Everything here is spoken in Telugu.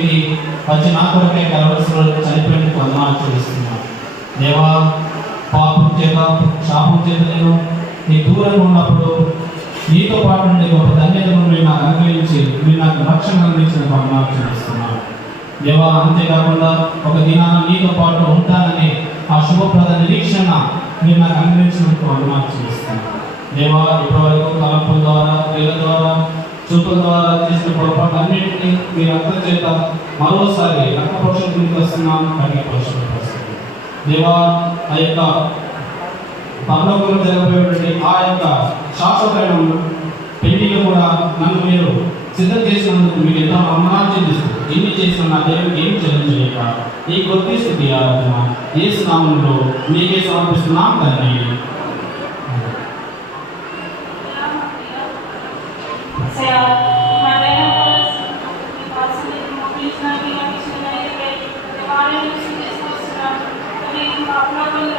దిగి వచ్చి నా కొరకే కలవరిలో చనిపోయినందుకు వందనాలు చెల్లిస్తున్నాను. దేవా, పాపం చేత శాపం చేత నేను నీ దూరంగా ఉన్నప్పుడు నీతో పాటు నుండి గొప్ప ధన్యతను మీరు నాకు అనుగ్రహించి మీరు నాకు రక్షణ అందించిన వందనాలు చెల్లిస్తున్నాను. దేవా, అంతేకాకుండా ఒక దినాన నీతో పాటు ఉంటానని ఆ శుభప్రద నిరీక్షణ మీరు నాకు అనుగ్రహించినందుకు వందనాలు చెల్లిస్తున్నాను. దేవా, ఇప్పటివరకు తలంపుల ద్వారా, క్రియల ద్వారా, చూపుల ద్వారా చేసిన పొరపాటు అన్నింటినీ మీ రక్త చేత మరోసారి రక్తపక్షం కిందకి వస్తున్నాను, కడిగి పరిశుభ్రపరుస్తున్నాను. దేవా, ఆ యొక్క పరలోకంలో జరగబోయేటువంటి ఆ యొక్క శాశ్వతమైన పెళ్లిలో కూడా నన్ను మీరు సిద్ధం చేసినందుకు మీకు ఎంతో వందనాలు చెల్లిస్తూ ఎన్ని చేసిన నా దేవుడికి ఏం చెల్లించలేక ఈ కొద్ది స్థితి ఆరాధన యేసు నామములో మీకే సమర్పిస్తున్నాం తండ్రి. Apna